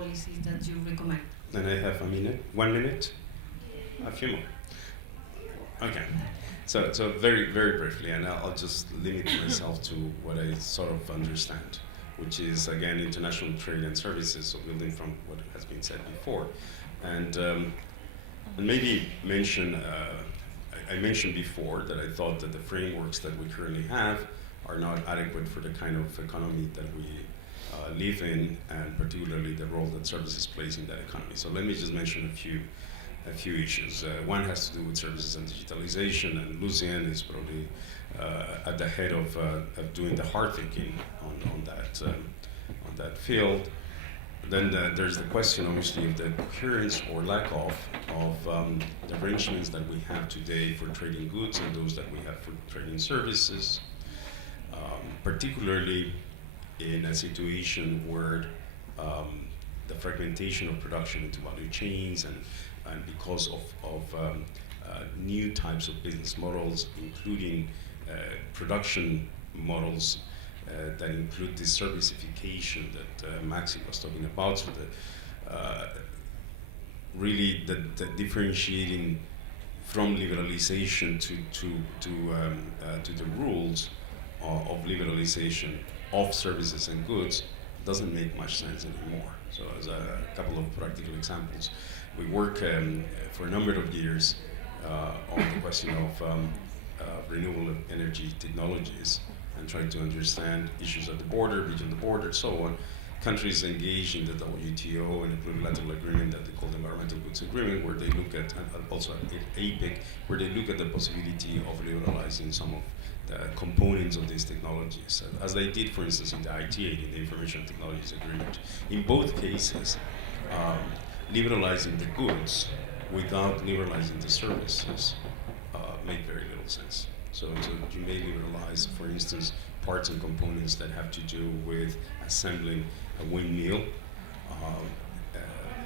policies that you recommend? And I have a minute, 1 minute, a few more. Okay. So very, very briefly, and I'll just limit myself to what I sort of understand, which is, again, international trade and services, so building from what has been said before. And maybe mention, I mentioned before that I thought that the frameworks that we currently have are not adequate for the kind of economy that we live in, and particularly the role that services plays in that economy. So let me just mention a few issues. One has to do with services and digitalization, and Lucien is probably at the head of doing the hard thinking on that field. Then there's the question, obviously, of the coherence or lack of the arrangements that we have today for trading goods and those that we have for trading services, particularly in a situation where the fragmentation of production into value chains and because of new types of business models, including production models that include this servicification that Maxi was talking about, so really the differentiating from liberalization to the rules of liberalization of services and goods doesn't make much sense anymore. So as a couple of practical examples, we work for a number of years on the question of renewable energy technologies and trying to understand issues at the border, beyond the border, so on. Countries engage in the WTO and a plurilateral agreement that they call the Environmental Goods Agreement, where they look at, and also at APEC, where they look at the possibility of liberalizing some of the components of these technologies, as they did, for instance, in the ITA, in the Information Technologies Agreement. In both cases, liberalizing the goods without liberalizing the services make very little sense. So you may liberalize, for instance, parts and components that have to do with assembling a windmill,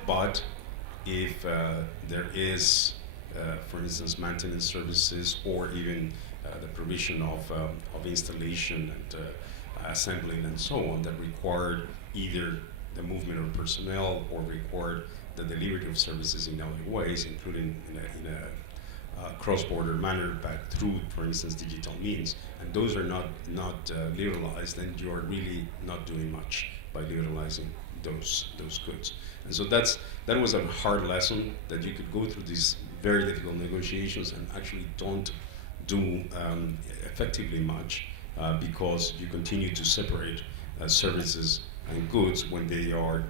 but if there is, for instance, maintenance services or even the provision of installation and assembling and so on that required either the movement of personnel or required the delivery of services in other ways, including in a cross-border manner, but through, for instance, digital means, and those are not liberalized, then you are really not doing much by liberalizing those goods. And so that was a hard lesson, that you could go through these very difficult negotiations and actually don't do effectively much because you continue to separate services and goods when they are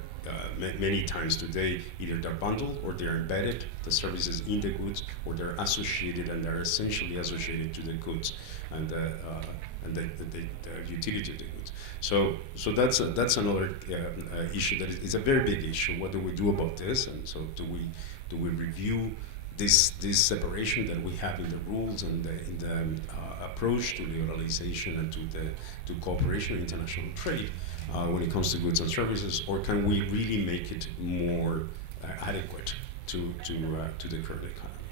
many times today, either they're bundled or they're embedded, the services in the goods, or they're associated and they're essentially associated to the goods and the utility of the goods. So that's another issue that is a very big issue. What do we do about this? And so do we review this separation that we have in the rules and in the approach to liberalization and to cooperation in international trade when it comes to goods and services, or can we really make it more adequate to the current economy?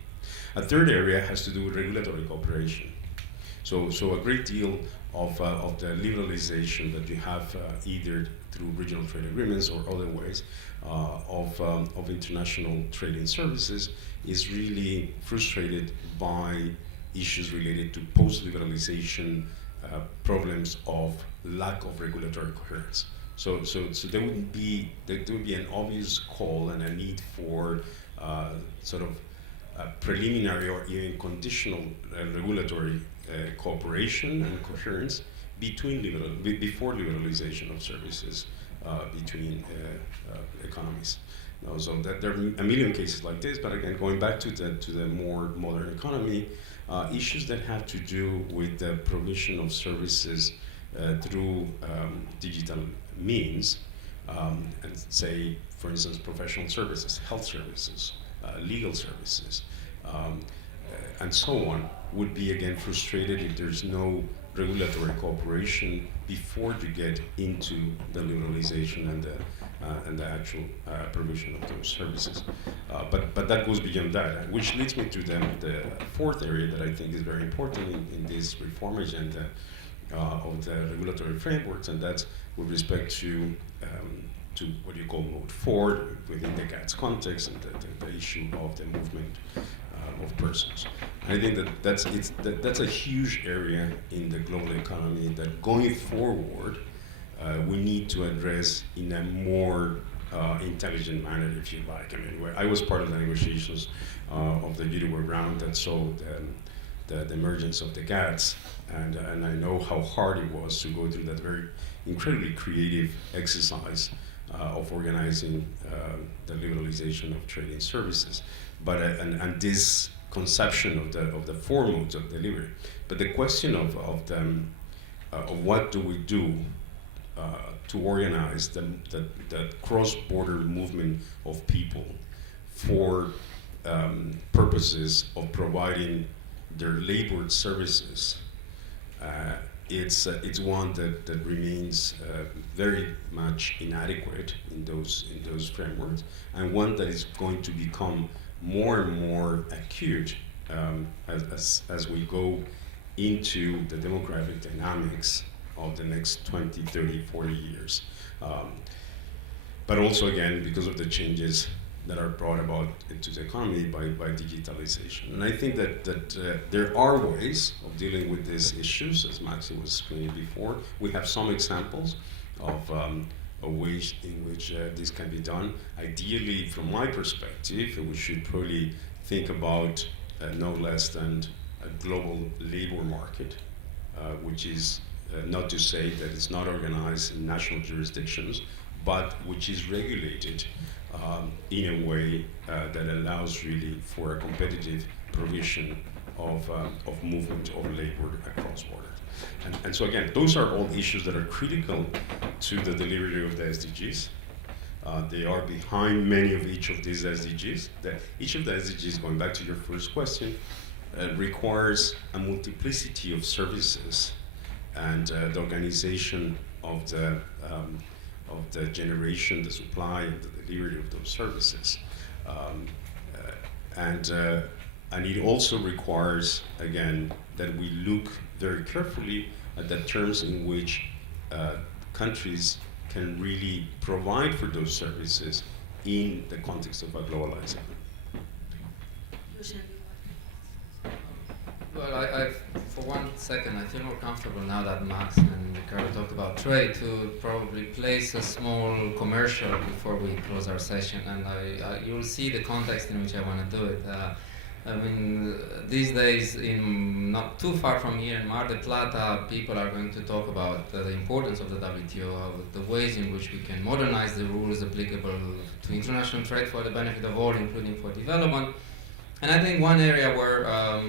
A third area has to do with regulatory cooperation. So a great deal of the liberalization that you have either through regional trade agreements or other ways of international trading services is really frustrated by issues related to post-liberalization problems of lack of regulatory coherence. So there would be an obvious call and a need for sort of preliminary or even conditional regulatory cooperation and coherence before liberalization of services between economies. So that there are a million cases like this, but again, going back to the more modern economy, issues that have to do with the provision of services through digital means, and say, for instance, professional services, health services, legal services, and so on, would be again frustrated if there's no regulatory cooperation before you get into the liberalization and the actual provision of those services. But that goes beyond that, which leads me to the fourth area that I think is very important in this reform agenda of the regulatory frameworks, and that's with respect to to what you call mode 4 within the GATS context and the issue of the movement of persons. I think that's a huge area in the global economy that going forward we need to address in a more intelligent manner, if you like. I mean, I was part of the negotiations of the Uruguay round that saw the emergence of the GATS, and I know how hard it was to go through that very incredibly creative exercise of organizing the liberalization of trading services, but and this conception of the four modes of delivery. But the question of what do we do to organize the cross-border movement of people for purposes of providing their labored services, it's one that remains very much inadequate in those frameworks, and one that is going to become more and more acute as we go into the demographic dynamics of the next 20, 30, 40 years. But also, again, because of the changes that are brought about into the economy by digitalization. And I think that there are ways of dealing with these issues, as Maxi was explaining before. We have some examples of ways in which this can be done. Ideally, from my perspective, we should probably think about no less than a global labor market, which is not to say that it's not organized in national jurisdictions, but which is regulated in a way that allows really for a competitive provision of movement of labor across borders. And so again, those are all issues that are critical to the delivery of the SDGs. They are behind many of each of these SDGs. Each of the SDGs, going back to your first question, requires a multiplicity of services and the organization of the generation, the supply, and the delivery of those services. And it also requires, again, that we look very carefully at the terms in which countries can really provide for those services in the context of a globalized economy. Well, I for one second, I feel more comfortable now that Max and Ricardo talked about trade to probably place a small commercial before we close our session, and you'll see the context in which I want to do it. I mean, these days, not too far from here in Mar del Plata, people are going to talk about the importance of the WTO, the ways in which we can modernize the rules applicable to international trade for the benefit of all, including for development. And I think one area where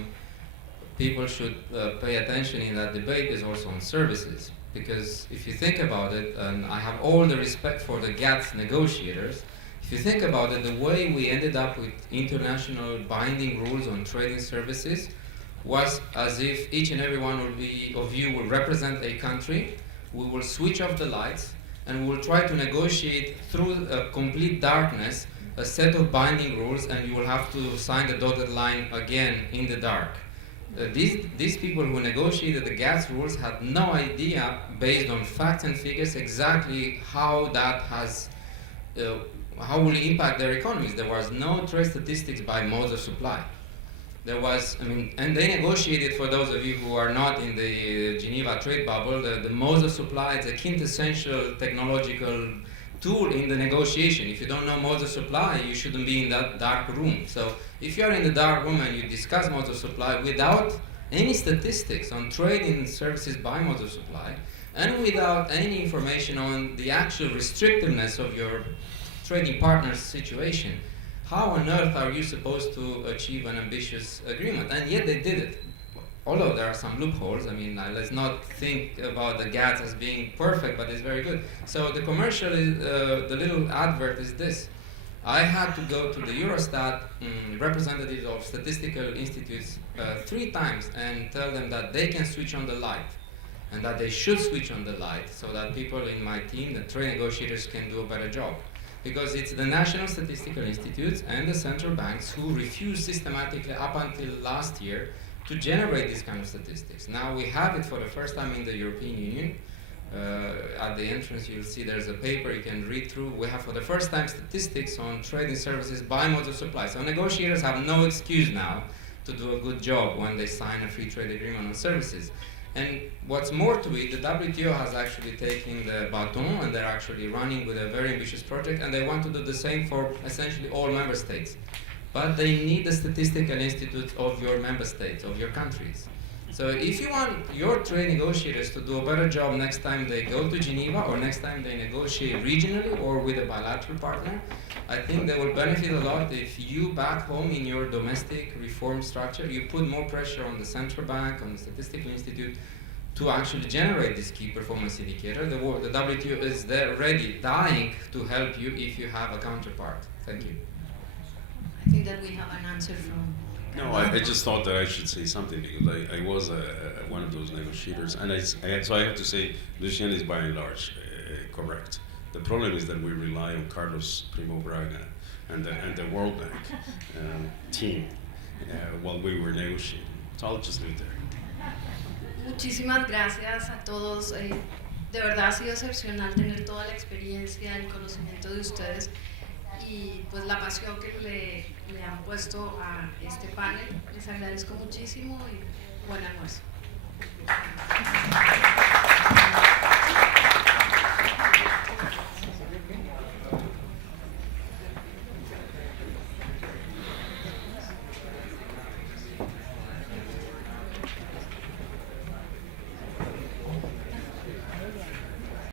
people should pay attention in that debate is also on services. Because if you think about it, and I have all the respect for the GATS negotiators, if you think about it, the way we ended up with international binding rules on trading services was as if each and every one of you will represent a country, we will switch off the lights, and we will try to negotiate through complete darkness a set of binding rules, and you will have to sign the dotted line again in the dark. These people who negotiated the GATS rules had no idea, based on facts and figures, exactly how that has how will it impact their economies. There was no trade statistics by modes of supply. There was, and they negotiated, for those of you who are not in the Geneva trade bubble, the modes of supply is a quintessential technological tool in the negotiation. If you don't know modes of supply, you shouldn't be in that dark room. So if you're in the dark room and you discuss modes of supply without any statistics on trade in services by modes of supply, and without any information on the actual restrictiveness of your trading partner's situation, how on earth are you supposed to achieve an ambitious agreement? And yet they did it. Although there are some loopholes, let's not think about the GATS as being perfect, but it's very good. So the commercial, the little advert is this. I had to go to the Eurostat representatives of statistical institutes 3 times and tell them that they can switch on the light, and that they should switch on the light so that people in my team, the trade negotiators, can do a better job. Because it's the national statistical institutes and the central banks who refused systematically up until last year to generate these kind of statistics. Now we have it for the first time in the European Union. At the entrance, you'll see there's a paper you can read through. We have, for the first time, statistics on trading services by modes of supply. So negotiators have no excuse now to do a good job when they sign a free trade agreement on services. And what's more to it, the WTO has actually taken the baton and they're actually running with a very ambitious project, and they want to do the same for essentially all member states. But they need the statistical institutes of your member states, of your countries. So if you want your trade negotiators to do a better job next time they go to Geneva or next time they negotiate regionally or with a bilateral partner, I think they will benefit a lot if you back home in your domestic reform structure, you put more pressure on the central bank, on the statistical institute to actually generate this key performance indicator. The WTO is there ready, dying to help you if you have a counterpart. Thank you. I think that we have an answer from... No, I just thought that I should say something because I was one of those negotiators, and so I have to say, Lucien is by and large correct. The problem is that we rely on Carlos Primo Braga and the World Bank team while we were negotiating. So I'll just leave it there. Muchísimas gracias a todos. De verdad ha sido excepcional tener toda la experiencia, el conocimiento de ustedes y pues la pasión que le han puesto a este panel. Les agradezco muchísimo y buen almuerzo.